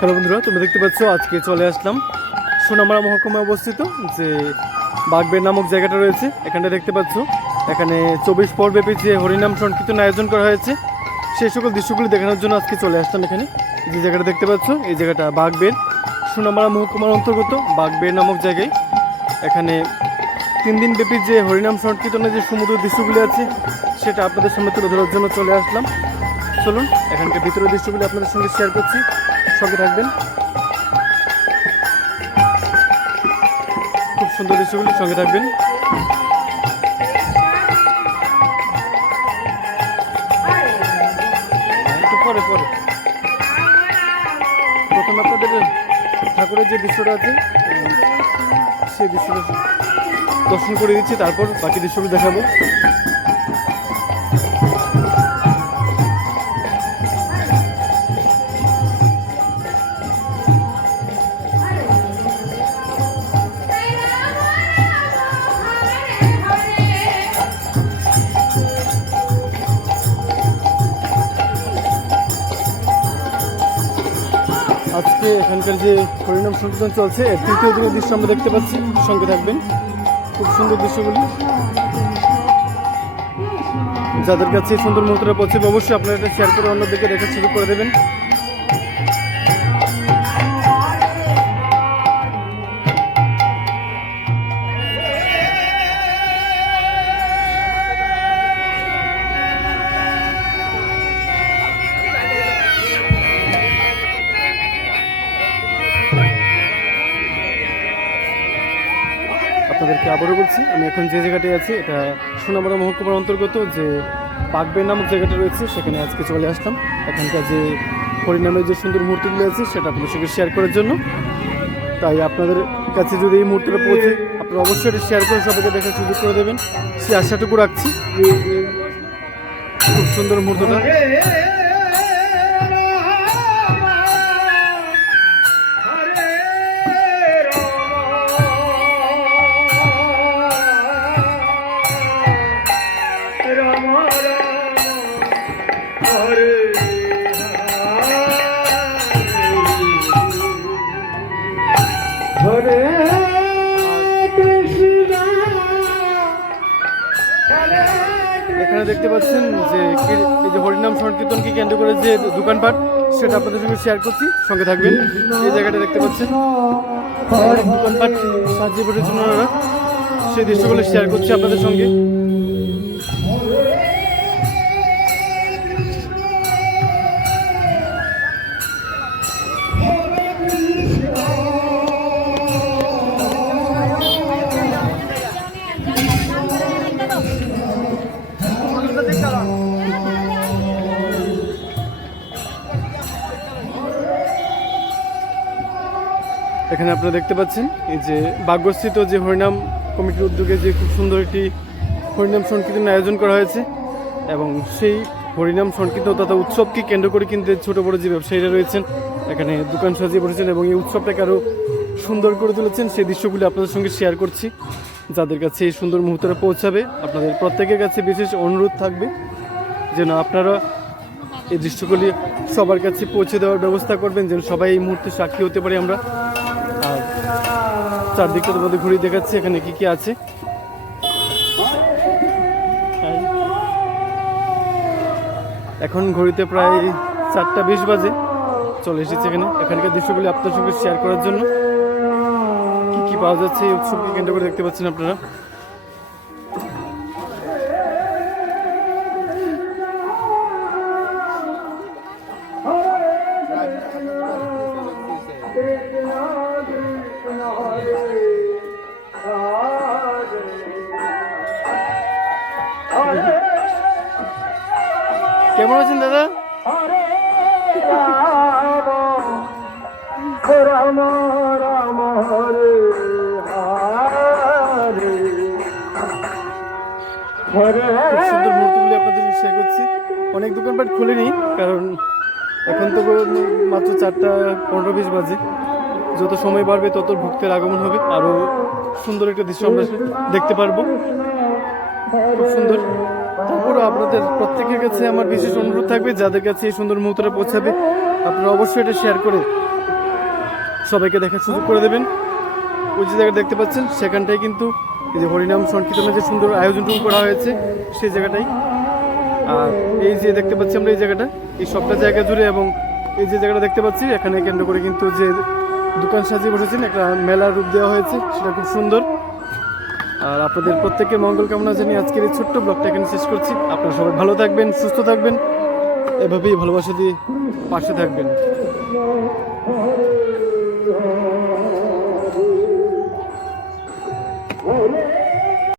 Hello বন্ধুরা, তোমরা দেখতে পাচ্ছ আজকে চলে আসলাম সোনামুড়া মহকুমায় অবস্থিত যে বাগবেড় নামক জায়গাটা রয়েছে। এখানটা দেখতে পাচ্ছ, এখানে 24 পর্বব্যাপী যে হরিনাম সংকীর্তন আয়োজন করা হয়েছে সেই সকল দৃশ্যগুলি দেখানোর জন্য আজকে চলে আসলাম। এখানে যে জায়গাটা দেখতে পাচ্ছ, এই জায়গাটা বাগবেড় সোনামুড়া মহকুমার অন্তর্গত বাগবেড় নামক জায়গায়। এখানে 3 দিন ব্যাপী যে হরিনাম সংকীর্তনের যে সমুদ্র দৃশ্যগুলি আছে সেটা আপনাদের সামনে তুলে ধরার জন্য চলে আসলাম। চলুন এখানকার ভিতরের দৃশ্যগুলি আপনাদের সঙ্গে শেয়ার করছি, সঙ্গে থাকবেন। খুব সুন্দর দৃশ্যগুলি, সঙ্গে থাকবেন। একটু পরে পরে প্রথমে আপনাদের ঠাকুরের যে দৃশ্যটা আছে সেই দৃশ্যটা দর্শন করে দিচ্ছি, তারপর বাকি দৃশ্যগুলো দেখাবো। আজকে এখানকার যে হরিনাম সংকীর্তন চলছে এর 3য় দিনের দৃশ্য আমরা দেখতে পাচ্ছি, সঙ্গে থাকবেন। খুব সুন্দর দৃশ্যগুলি, যাদের কাছে এই সুন্দর মুহূর্তটা পৌঁছবে অবশ্যই আপনারা এটা শেয়ার করে অন্যদিকে দেখার সুযোগ করে দেবেন। আপনাদেরকে আবারও বলছি, আমি এখন যে জায়গাটায় আছি এটা সোনামুড়া মহকুমার অন্তর্গত যে বাগবেড় নামক জায়গাটা রয়েছে, সেখানে আজকে চলে আসলাম। এখানকার যে হরিনামের যে সুন্দর মুহূর্তগুলো আছে সেটা আপনাদের সঙ্গে শেয়ার করার জন্য। তাই আপনাদের কাছে যদি এই মুহূর্তটা পৌঁছে আপনারা অবশ্যই এটা শেয়ার করে সবাইকে দেখার সুযোগ করে দেবেন, সে আশাটুকু রাখছি। খুব সুন্দর মুহূর্তটা। এখানে দেখতে পাচ্ছেন যে এই যে হরিনাম সংকীর্তনকে কেন্দ্র করে যে দোকানপাট সেটা আপনাদের সঙ্গে শেয়ার করছি, সঙ্গে থাকবেন। এই জায়গাটা দেখতে পাচ্ছেন দোকানপাট সাজিয়ে পড়েছেন ওনারা, সেই দৃশ্যগুলো শেয়ার করছি আপনাদের সঙ্গে। এখানে আপনারা দেখতে পাচ্ছেন এই যে বাগস্থিত যে হরিনাম কমিটির উদ্যোগে যে খুব সুন্দর একটি হরিনাম সংকীর্তন আয়োজন করা হয়েছে, এবং সেই হরিনাম সংকীর্তন তথা উৎসবকে কেন্দ্র করে কিন্তু ছোটো বড়ো যে ব্যবসায়ীরা রয়েছেন এখানে দোকান সাজিয়ে বসেছেন এবং এই উৎসবটাকে আরও সুন্দর করে তুলেছেন। সেই দৃশ্যগুলি আপনাদের সঙ্গে শেয়ার করছি, যাদের কাছে এই সুন্দর মুহূর্তটা পৌঁছাবে আপনাদের প্রত্যেকের কাছে বিশেষ অনুরোধ থাকবে যেন আপনারা এই দৃশ্যগুলি সবার কাছে পৌঁছে দেওয়ার ব্যবস্থা করবেন, যেন সবাই এই মুহূর্তে সাক্ষী হতে পারে আমরা। আর চারদিকটা তোমাদের ঘুরিয়ে দেখাচ্ছি এখানে কি কি আছে। এখন ঘড়িতে প্রায় 4টা 20 বাজে, চলে এসেছে এখানকার দৃশ্যগুলি আপনার সঙ্গে শেয়ার করার জন্য। কি কি পাওয়া যাচ্ছে এই উৎসবকে কেন্দ্র করে দেখতে পাচ্ছেন আপনারা। কেমন আছেন দাদা? সুন্দর মুহূর্তগুলি আপনাদের শেয়ার করছি। অনেক দোকানপাট খুলেনি, কারণ এখন তো মাত্র 4টা 15-20 বাজে। যত সময় বাড়বে তত ভক্তের আগমন হবে, আরও সুন্দর একটা দৃশ্য আমরা দেখতে পারবো। খুব সুন্দর। তারপরও আপনাদের প্রত্যেকের কাছে আমার বিশেষ অনুরোধ থাকবে, যাদের কাছে এই সুন্দর মুহূর্তটা পৌঁছাবে আপনারা অবশ্যই এটা শেয়ার করে সবাইকে দেখার সুযোগ করে দেবেন। ওই যে জায়গাটা দেখতে পাচ্ছেন সেখানটায় কিন্তু এই যে হরিনাম সংকীর্তনের যে সুন্দর আয়োজনটুকু করা হয়েছে সেই জায়গাটাই। আর এই যে দেখতে পাচ্ছি আমরা এই জায়গাটা, এই সবটা জায়গা জুড়ে এবং এই যে জায়গাটা দেখতে পাচ্ছি এখানে কেন্দ্র করে কিন্তু যে দোকান সাজিয়ে বসেছেন, একটা মেলার রূপ দেওয়া হয়েছে, সেটা খুব সুন্দর। আর আপনাদের প্রত্যেকের মঙ্গল কামনা জানিয়ে আজকের এই ছোট্ট ব্লগটা এখানে শেষ করছি। আপনারা সবাই ভালো থাকবেন, সুস্থ থাকবেন, এভাবেই ভালোবাসা দিয়ে পাশে থাকবেন।